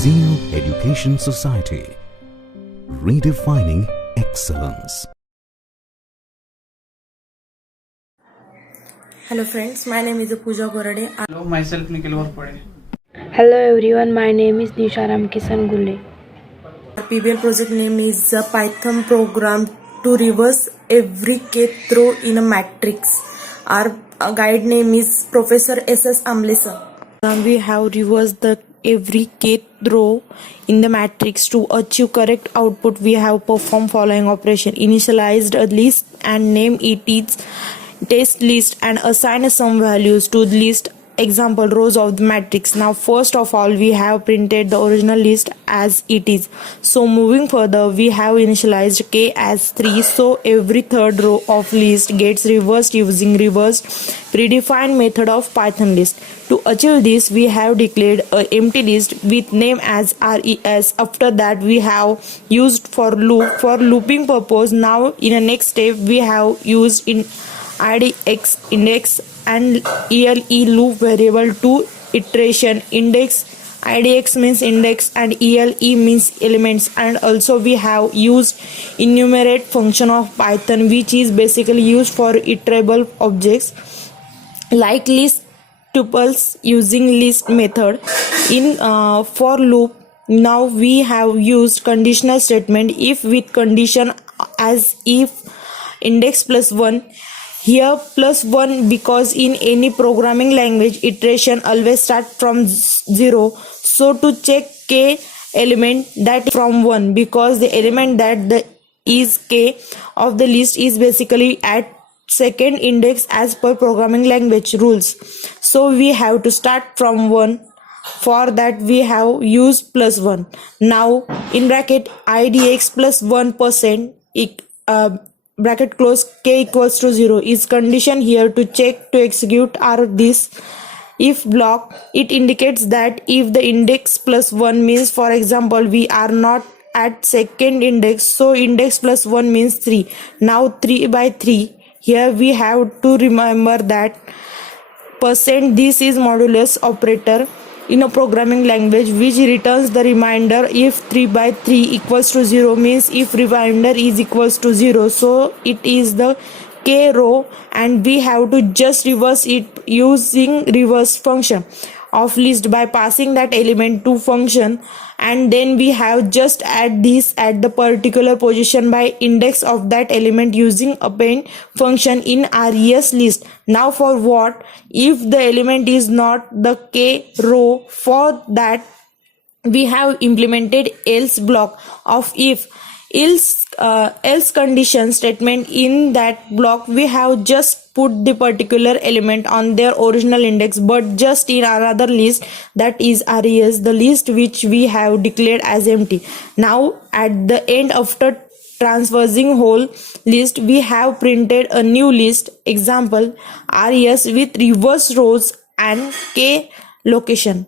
Zeal Education Society, redefining excellence. Hello friends, my name is Pooja Gorade. Hello, myself Nikhil Varpade. Hello everyone, my name is Nisha Ramkisan Gulle. Our PBL project name is a Python program to reverse every kth row in a matrix. Our guide name is Professor S.S. Amlesa. We have reversed the every kth row in the matrix. To achieve correct output, we have performed following operation: initialized a list and name it its test list and assign some values to the list example rows of the matrix. Now first of all, we have printed the original list as it is. So moving further, we have initialized k as 3, so every third row of list gets reversed using reversed predefined method of Python list. To achieve this, we have declared a empty list with name as res. After that, we have used for loop for looping purpose. Now in the next step, we have used in IDX index and ELE loop variable to iteration. Index IDX means index and ELE means elements, and also we have used enumerate function of Python, which is basically used for iterable objects like list tuples using list method. In for loop, now we have used conditional statement if with condition as if index plus 1. Here plus 1 because in any programming language iteration always start from 0. So to check k element that is from 1, because the element that the is k of the list is basically at second index as per programming language rules. So we have to start from 1. For that we have used plus 1. Now in bracket idx plus 1% bracket close k equals to 0 is condition here to check to execute our this if block. It indicates that if the index plus 1 means, for example, we are not at second index, so index plus 1 means 3. Now 3 by 3, here we have to remember that percent this is modulus operator in a programming language which returns the remainder if 3 by 3 equals to 0 means if remainder is equals to 0, so it is the k row, and we have to just reverse it using reverse function of list by passing that element to function, and then we have just add this at the particular position by index of that element using append function in res list. Now for what if the element is not the k row, for that we have implemented else block of if else condition statement. In that block we have just put the particular element on their original index but just in another list, that is res, the list which we have declared as empty. Now at the end, after transversing whole list, we have printed a new list example res with reverse rows and k location.